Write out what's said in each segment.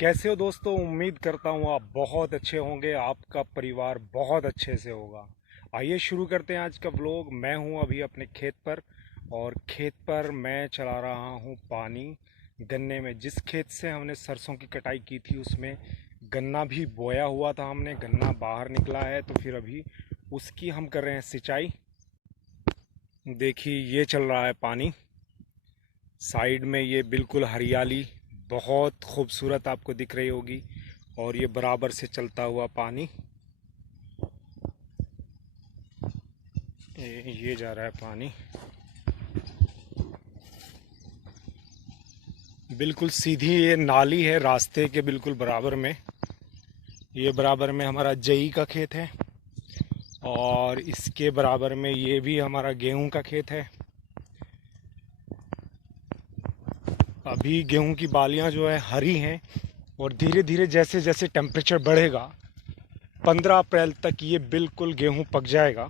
कैसे हो दोस्तों। उम्मीद करता हूँ आप बहुत अच्छे होंगे, आपका परिवार बहुत अच्छे से होगा। आइए शुरू करते हैं आज का व्लॉग। मैं हूँ अभी अपने खेत पर और खेत पर मैं चला रहा हूँ पानी गन्ने में। जिस खेत से हमने सरसों की कटाई की थी उसमें गन्ना भी बोया हुआ था, हमने गन्ना बाहर निकला है तो फिर अभी उसकी हम कर रहे हैं सिंचाई। देखिए ये चल रहा है पानी, साइड में ये बिल्कुल हरियाली बहुत खूबसूरत आपको दिख रही होगी और ये बराबर से चलता हुआ पानी ये जा रहा है पानी बिल्कुल सीधी। ये नाली है रास्ते के बिल्कुल बराबर में। ये बराबर में हमारा जई का खेत है और इसके बराबर में ये भी हमारा गेहूं का खेत है। अभी गेहूं की बालियां जो है हरी हैं और धीरे धीरे जैसे जैसे टेम्परेचर बढ़ेगा 15 अप्रैल तक ये बिल्कुल गेहूं पक जाएगा।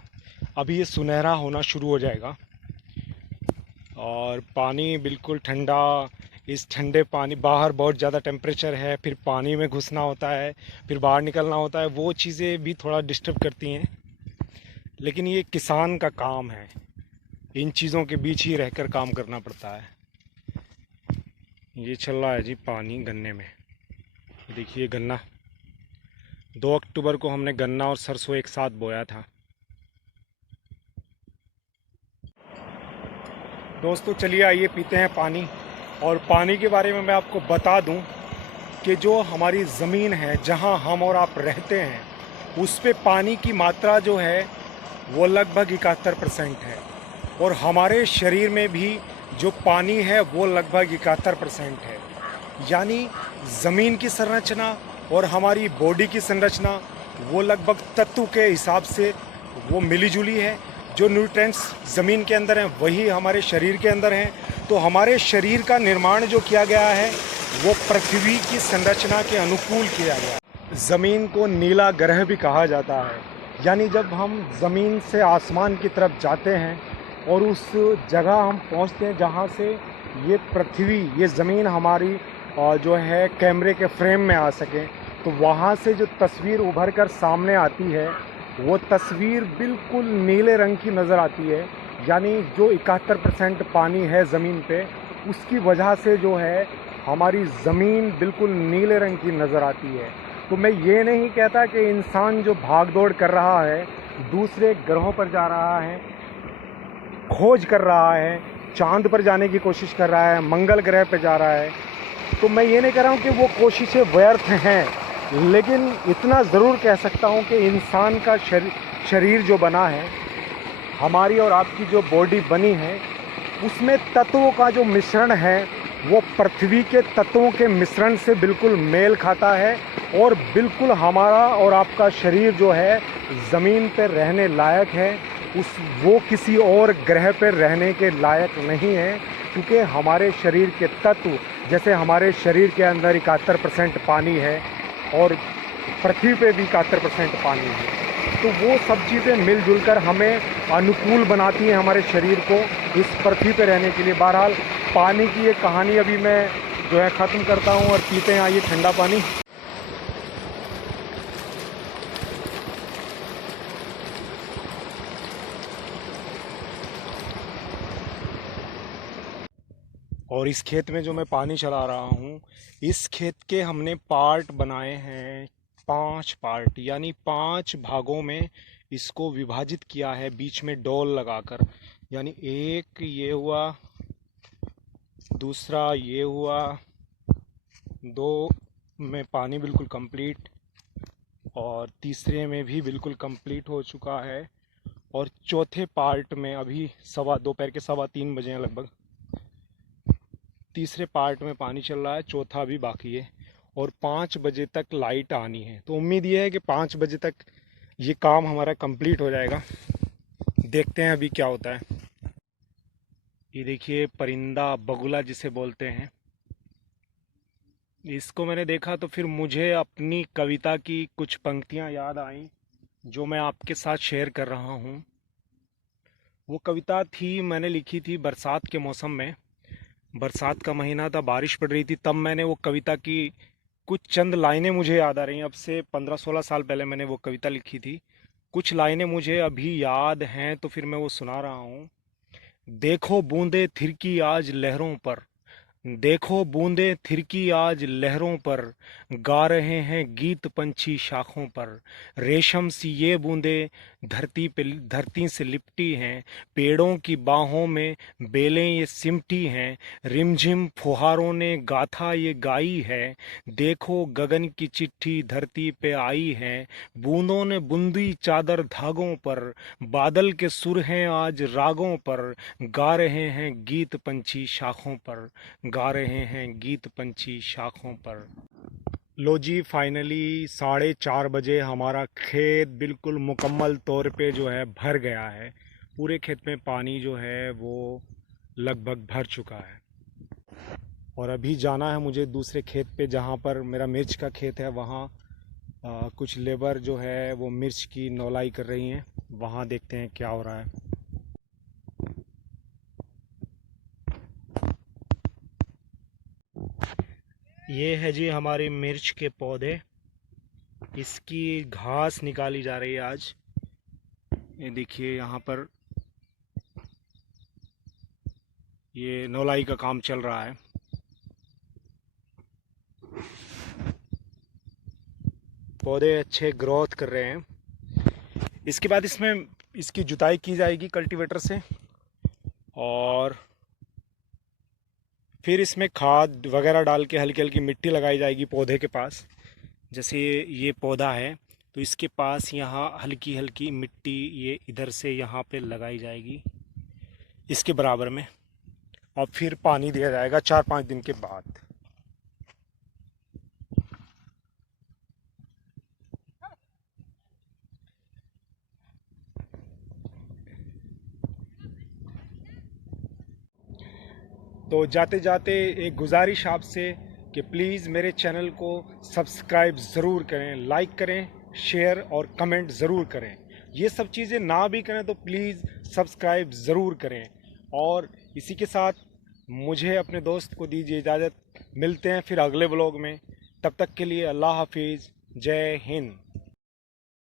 अभी ये सुनहरा होना शुरू हो जाएगा और पानी बिल्कुल ठंडा। इस ठंडे पानी, बाहर बहुत ज़्यादा टेम्परेचर है, फिर पानी में घुसना होता है, फिर बाहर निकलना होता है, वो चीज़ें भी थोड़ा डिस्टर्ब करती हैं। लेकिन ये किसान का काम है, इन चीज़ों के बीच ही रहकर काम करना पड़ता है। ये चल रहा है जी पानी गन्ने में। देखिए गन्ना 2 अक्टूबर को हमने गन्ना और सरसों एक साथ बोया था। दोस्तों चलिए आइए पीते हैं पानी। और पानी के बारे में मैं आपको बता दूं कि जो हमारी ज़मीन है जहां हम और आप रहते हैं उस पे पानी की मात्रा जो है वो लगभग 71% है और हमारे शरीर में भी जो पानी है वो लगभग 71% है। यानी ज़मीन की संरचना और हमारी बॉडी की संरचना वो लगभग तत्व के हिसाब से वो मिली जुली है। जो न्यूट्रिएंट्स ज़मीन के अंदर हैं वही हमारे शरीर के अंदर हैं। तो हमारे शरीर का निर्माण जो किया गया है वो पृथ्वी की संरचना के अनुकूल किया गया है। ज़मीन को नीला ग्रह भी कहा जाता है। यानी जब हम ज़मीन से आसमान की तरफ जाते हैं और उस जगह हम पहुंचते हैं जहां से ये पृथ्वी, ये ज़मीन हमारी जो है कैमरे के फ्रेम में आ सके, तो वहाँ से जो तस्वीर उभर कर सामने आती है वो तस्वीर बिल्कुल नीले रंग की नज़र आती है। यानी जो 71% पानी है ज़मीन पे, उसकी वजह से जो है हमारी ज़मीन बिल्कुल नीले रंग की नज़र आती है। तो मैं ये नहीं कहता कि इंसान जो भाग दौड़ कर रहा है, दूसरे ग्रहों पर जा रहा है, खोज कर रहा है, चांद पर जाने की कोशिश कर रहा है, मंगल ग्रह पर जा रहा है, तो मैं ये नहीं कह रहा हूँ कि वो कोशिशें व्यर्थ हैं। लेकिन इतना ज़रूर कह सकता हूँ कि इंसान का शरीर जो बना है, हमारी और आपकी जो बॉडी बनी है, उसमें तत्वों का जो मिश्रण है वो पृथ्वी के तत्वों के मिश्रण से बिल्कुल मेल खाता है और बिल्कुल हमारा और आपका शरीर जो है ज़मीन पर रहने लायक है। वो किसी और ग्रह पर रहने के लायक नहीं है, क्योंकि हमारे शरीर के तत्व, जैसे हमारे शरीर के अंदर 71% पानी है और पृथ्वी पे भी 71% पानी है, तो वो सब चीज़ें मिलजुल कर हमें अनुकूल बनाती हैं हमारे शरीर को इस पृथ्वी पे रहने के लिए। बहरहाल पानी की ये कहानी अभी मैं जो है ख़त्म करता हूँ और पीते हैं आइए ठंडा पानी। और इस खेत में जो मैं पानी चला रहा हूँ, इस खेत के हमने पार्ट बनाए हैं, 5 पार्ट, यानी 5 भागों में इसको विभाजित किया है बीच में डोल लगाकर। यानी एक ये हुआ, दूसरा ये हुआ, दो में पानी बिल्कुल कंप्लीट और तीसरे में भी बिल्कुल कंप्लीट हो चुका है और चौथे पार्ट में अभी दोपहर के 3:15 बजे हैं लगभग। तीसरे पार्ट में पानी चल रहा है, चौथा भी बाकी है और 5 बजे तक लाइट आनी है। तो उम्मीद ये है कि 5 बजे तक ये काम हमारा कंप्लीट हो जाएगा। देखते हैं अभी क्या होता है। ये देखिए परिंदा, बगुला जिसे बोलते हैं, इसको मैंने देखा तो फिर मुझे अपनी कविता की कुछ पंक्तियां याद आईं जो मैं आपके साथ शेयर कर रहा हूँ। वो कविता थी, मैंने लिखी थी बरसात के मौसम में। बरसात का महीना था, बारिश पड़ रही थी, तब मैंने वो कविता की कुछ चंद लाइनें मुझे याद आ रही हैं। अब से 15-16 साल पहले मैंने वो कविता लिखी थी। कुछ लाइनें मुझे अभी याद हैं तो फिर मैं वो सुना रहा हूँ। देखो बूंदे थिरकी आज लहरों पर, देखो बूंदे थिरकी आज लहरों पर, गा रहे हैं गीत पंछी शाखों पर। रेशम सी ये बूंदे धरती पे, धरती से लिपटी हैं, पेड़ों की बाहों में बेलें ये सिमटी हैं। रिमझिम फुहारों ने गाथा ये गाई है, देखो गगन की चिट्ठी धरती पे आई है। बूंदों ने बुंदी चादर धागों पर, बादल के सुर हैं आज रागों पर, गा रहे हैं गीत पंछी शाखों पर, गा रहे हैं गीत पंछी शाखों पर। लो जी, फाइनली 4:30 बजे हमारा खेत बिल्कुल मुकम्मल तौर पे जो है भर गया है। पूरे खेत में पानी जो है वो लगभग भर चुका है। और अभी जाना है मुझे दूसरे खेत पे जहाँ पर मेरा मिर्च का खेत है। वहाँ कुछ लेबर जो है वो मिर्च की नौलाई कर रही हैं। वहाँ देखते हैं क्या हो रहा है। ये है जी हमारी मिर्च के पौधे। इसकी घास निकाली जा रही है आज। ये देखिए यहाँ पर ये नौलाई का काम चल रहा है। पौधे अच्छे ग्रोथ कर रहे हैं। इसके बाद इसमें इसकी जुताई की जाएगी कल्टीवेटर से, और फिर इसमें खाद वगैरह डाल के हल्की हल्की मिट्टी लगाई जाएगी पौधे के पास। जैसे ये पौधा है तो इसके पास यहाँ हल्की हल्की मिट्टी ये इधर से यहाँ पे लगाई जाएगी इसके बराबर में, और फिर पानी दिया जाएगा 4-5 दिन के बाद। तो जाते जाते एक गुजारिश आपसे कि प्लीज़ मेरे चैनल को सब्सक्राइब ज़रूर करें, लाइक करें, शेयर और कमेंट ज़रूर करें। ये सब चीज़ें ना भी करें तो प्लीज़ सब्सक्राइब ज़रूर करें। और इसी के साथ मुझे अपने दोस्त को दीजिए इजाज़त। मिलते हैं फिर अगले व्लॉग में। तब तक के लिए अल्लाह हाफिज़। जय हिंद।